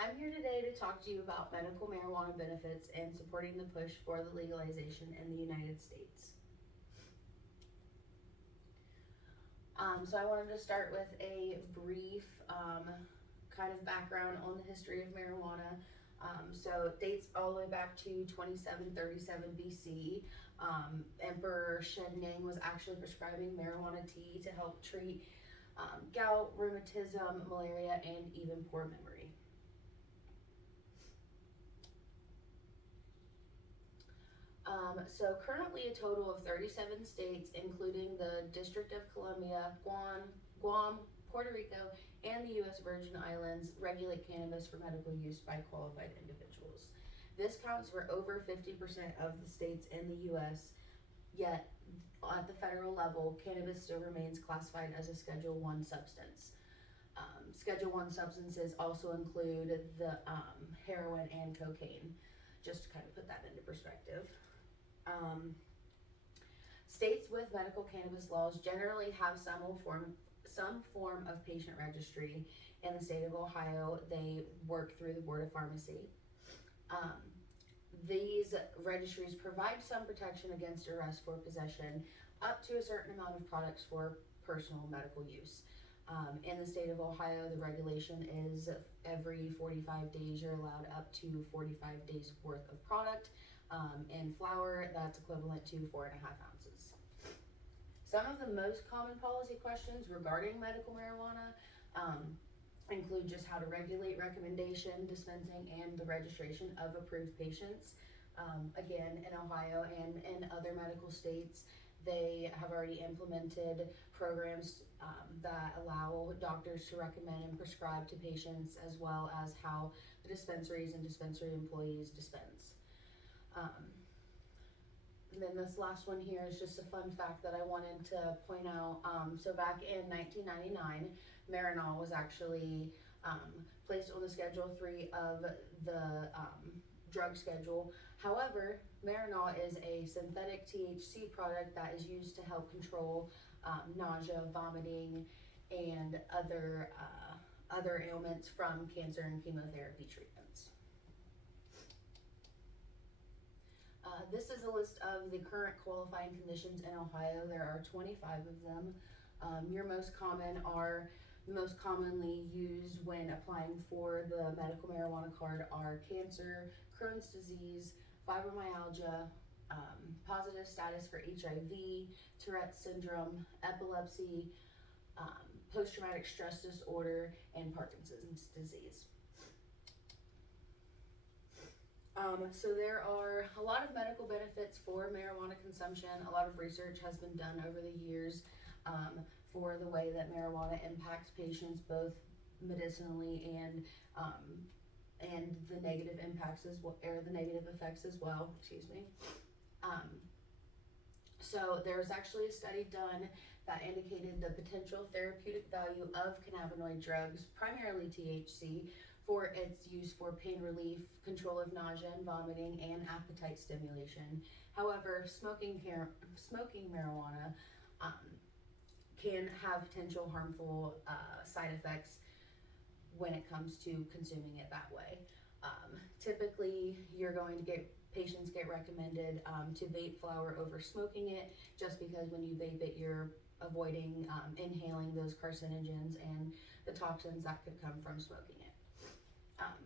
I'm here today to talk to you about medical marijuana benefits and supporting the push for the legalization in the United States. So I wanted to start with a brief kind of background on the history of marijuana. So it dates all the way back to 2737 BC. Emperor Shen Ning was actually prescribing marijuana tea to help treat gout, rheumatism, malaria, and even poor memory. So currently a total of 37 states, including the District of Columbia, Guam, Puerto Rico, and the U.S. Virgin Islands, regulate cannabis for medical use by qualified individuals. This counts for over 50% of the states in the U.S., yet at the federal level, cannabis still remains classified as a Schedule 1 substance. Schedule 1 substances also include the heroin and cocaine, just to kind of put that into perspective. Um, States with medical cannabis laws generally have some form of patient registry. In the state of Ohio, they work through the Board of Pharmacy. Um, these registries provide some protection against arrest for possession up to a certain amount of products for personal medical use. In the state of Ohio, the regulation is every 45 days you're allowed up to 45 days worth of product. In flour, that's equivalent to 4.5 ounces. Some of the most common policy questions regarding medical marijuana include just how to regulate recommendation, dispensing, and the registration of approved patients. Again, in Ohio and in other medical states, they have already implemented programs that allow doctors to recommend and prescribe to patients, as well as how the dispensaries and dispensary employees dispense. And then this last one here is just a fun fact that I wanted to point out. So back in 1999, Marinol was actually placed on the Schedule 3 of the drug schedule. However, Marinol is a synthetic THC product that is used to help control nausea, vomiting, and other ailments from cancer and chemotherapy treatments. This is a list of the current qualifying conditions in Ohio. There are 25 of them. Your most commonly used when applying for the medical marijuana card are cancer, Crohn's disease, fibromyalgia, positive status for HIV, Tourette's syndrome, epilepsy, post-traumatic stress disorder, and Parkinson's disease. So there are a lot of medical benefits for marijuana consumption. A lot of research has been done over the years for the way that marijuana impacts patients, both medicinally and the negative impacts as well, or the negative effects as well. Excuse me. So there was actually a study done that indicated the potential therapeutic value of cannabinoid drugs, primarily THC, for its use for pain relief, control of nausea and vomiting, and appetite stimulation. However, smoking marijuana can have potential harmful side effects when it comes to consuming it that way. Typically, patients get recommended to vape flower over smoking it, just because when you vape it, you're avoiding inhaling those carcinogens and the toxins that could come from smoking it.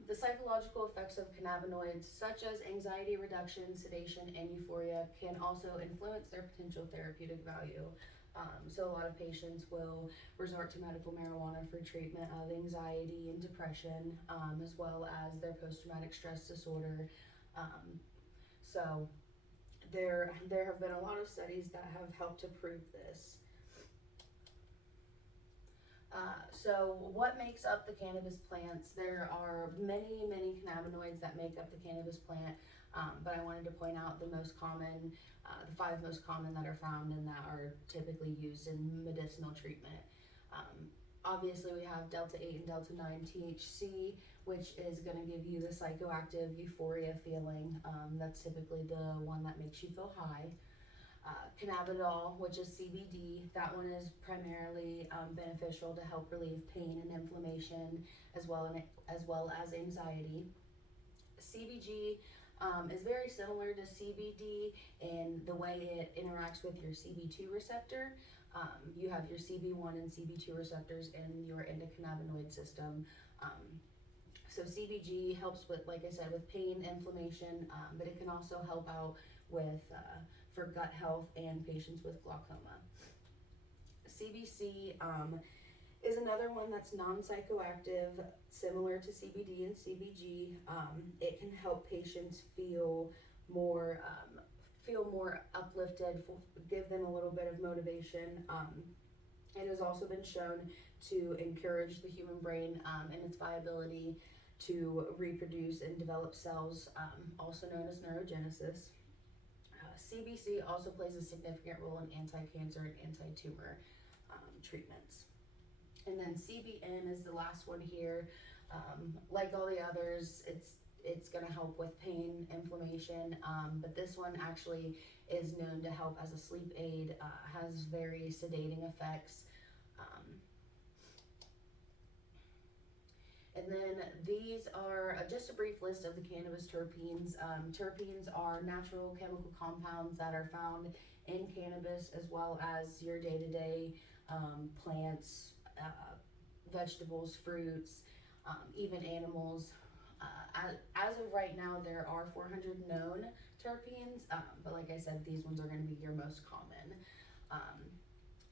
The psychological effects of cannabinoids, such as anxiety reduction, sedation, and euphoria, can also influence their potential therapeutic value. So a lot of patients will resort to medical marijuana for treatment of anxiety and depression, as well as their post-traumatic stress disorder. So there have been a lot of studies that have helped to prove this. So what makes up the cannabis plants? There are many cannabinoids that make up the cannabis plant, but I wanted to point out the most common, the 5 most common that are found and that are typically used in medicinal treatment. Obviously we have Delta 8 and Delta 9 THC, which is going to give you the psychoactive euphoria feeling. That's typically the one that makes you feel high. Cannabidiol, which is CBD, that one is primarily beneficial to help relieve pain and inflammation as well as anxiety. CBG is very similar to CBD in the way it interacts with your CB2 receptor. You have your CB1 and CB2 receptors in your endocannabinoid system. So CBG helps with, like I said, with pain, inflammation, but it can also help out with for gut health and patients with glaucoma. CBC is another one that's non-psychoactive, similar to CBD and CBG. It can help patients feel more uplifted, give them a little bit of motivation. It has also been shown to encourage the human brain and its viability to reproduce and develop cells, also known as neurogenesis. CBC also plays a significant role in anti-cancer and anti-tumor treatments. And then CBN is the last one here. Like all the others, it's going to help with pain, inflammation, but this one actually is known to help as a sleep aid, has very sedating effects. And then these are just a brief list of the cannabis terpenes. Terpenes are natural chemical compounds that are found in cannabis as well as your day-to-day plants, vegetables, fruits, even animals. As of right now, there are 400 known terpenes, but like I said, these ones are going to be your most common.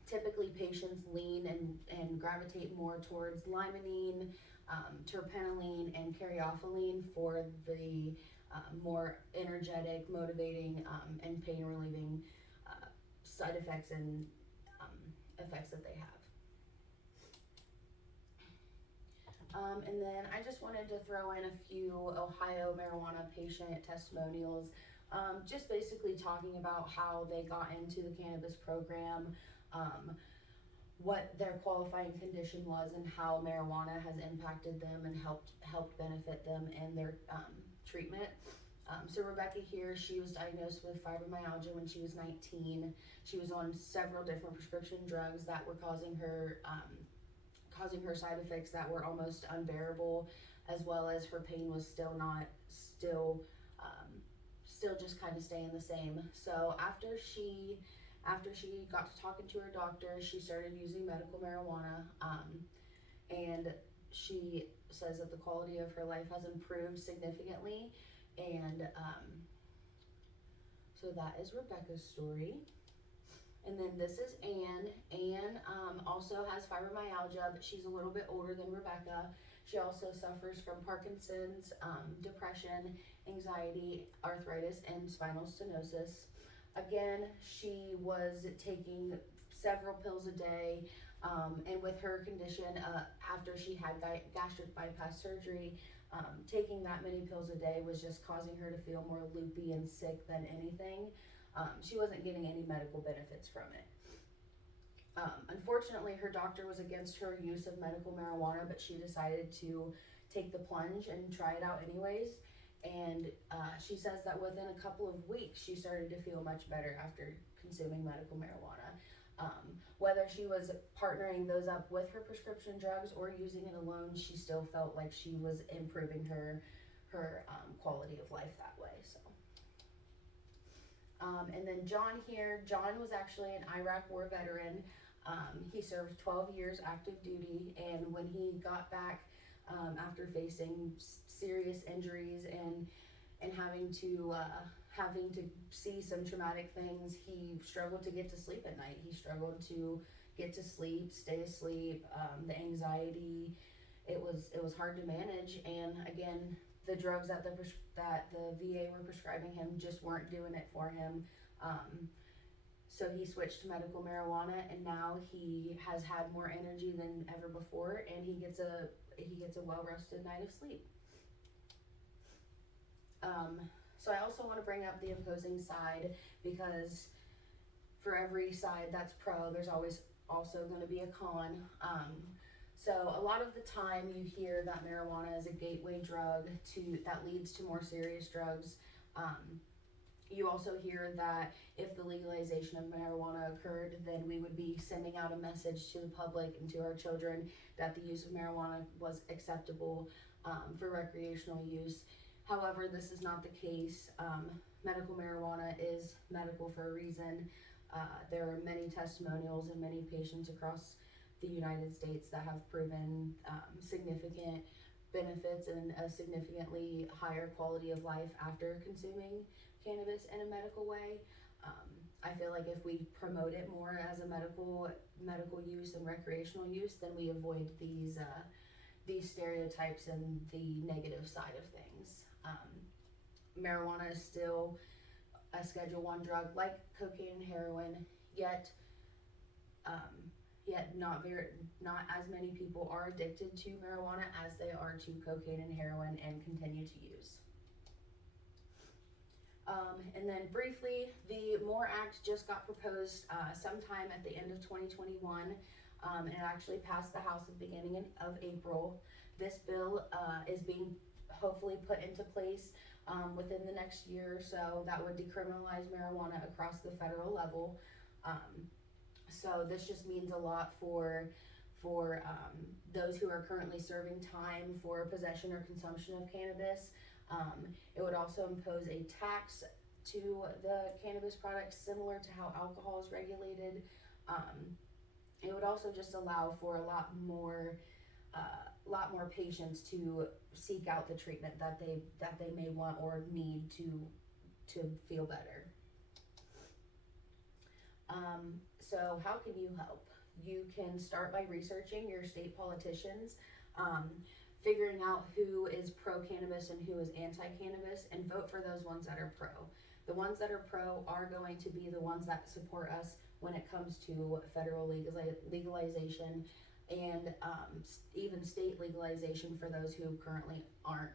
Typically, patients lean and gravitate more towards limonene, terpenoline, and caryophyllene for the more energetic, motivating, and pain relieving side effects and effects that they have. And then I just wanted to throw in a few Ohio marijuana patient testimonials, just basically talking about how they got into the cannabis program, what their qualifying condition was, and how marijuana has impacted them and helped benefit them in their treatment. So Rebecca here, she was diagnosed with fibromyalgia when she was 19. She was on several different prescription drugs that were causing her side effects that were almost unbearable, as well as her pain was still just kind of staying the same. So after she got to talking to her doctor, she started using medical marijuana, and she says that the quality of her life has improved significantly. And so that is Rebecca's story. And then this is Anne. Anne also has fibromyalgia, but she's a little bit older than Rebecca. She also suffers from Parkinson's, depression, anxiety, arthritis, and spinal stenosis. Again, she was taking several pills a day, and with her condition, after she had gastric bypass surgery, taking that many pills a day was just causing her to feel more loopy and sick than anything. She wasn't getting any medical benefits from it. Unfortunately, her doctor was against her use of medical marijuana, but she decided to take the plunge and try it out anyways. And she says that within a couple of weeks, she started to feel much better after consuming medical marijuana. Whether she was partnering those up with her prescription drugs or using it alone, she still felt like she was improving her quality of life that way. So. And then John here, John was actually an Iraq war veteran. He served 12 years active duty, and when he got back after facing serious injuries and having to see some traumatic things, he struggled to get to sleep at night. He struggled to get to sleep, stay asleep. The anxiety, it was hard to manage, and again, the drugs that the VA were prescribing him just weren't doing it for him. So he switched to medical marijuana, and now he has had more energy than ever before, and he gets a well-rested night of sleep. So I also want to bring up the opposing side, because for every side that's pro, there's always also going to be a con. So a lot of the time you hear that marijuana is a gateway drug that leads to more serious drugs. You also hear that if the legalization of marijuana occurred, then we would be sending out a message to the public and to our children that the use of marijuana was acceptable for recreational use. However, this is not the case. Medical marijuana is medical for a reason. There are many testimonials and many patients across the United States that have proven significant benefits and a significantly higher quality of life after consuming cannabis in a medical way. I feel like if we promote it more as a medical use and recreational use, then we avoid these stereotypes and the negative side of things. Marijuana is still a Schedule I drug like cocaine and heroin, yet not as many people are addicted to marijuana as they are to cocaine and heroin and continue to use. And then briefly, the MORE Act just got proposed sometime at the end of 2021. And it actually passed the House at the beginning of April. This bill is being hopefully put into place within the next year or so. That would decriminalize marijuana across the federal level. So this just means a lot for those who are currently serving time for possession or consumption of cannabis. It would also impose a tax to the cannabis products similar to how alcohol is regulated. It would also just allow for a lot more patients to seek out the treatment that they may want or need to feel better. So how can you help? You can start by researching your state politicians, figuring out who is pro-cannabis and who is anti-cannabis, and vote for those ones that are pro. The ones that are pro are going to be the ones that support us when it comes to federal legalization and even state legalization for those who currently aren't.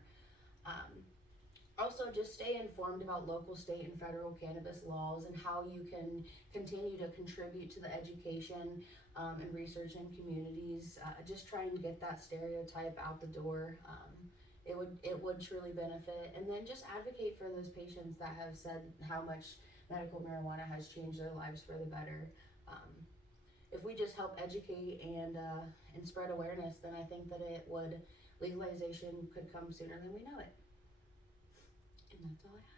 Also, just stay informed about local, state, and federal cannabis laws and how you can continue to contribute to the education and research in communities. Just try and get that stereotype out the door. It would truly benefit. And then just advocate for those patients that have said how much medical marijuana has changed their lives for the better. If we just help educate and spread awareness, then I think that legalization could come sooner than we know it. And that's all I have.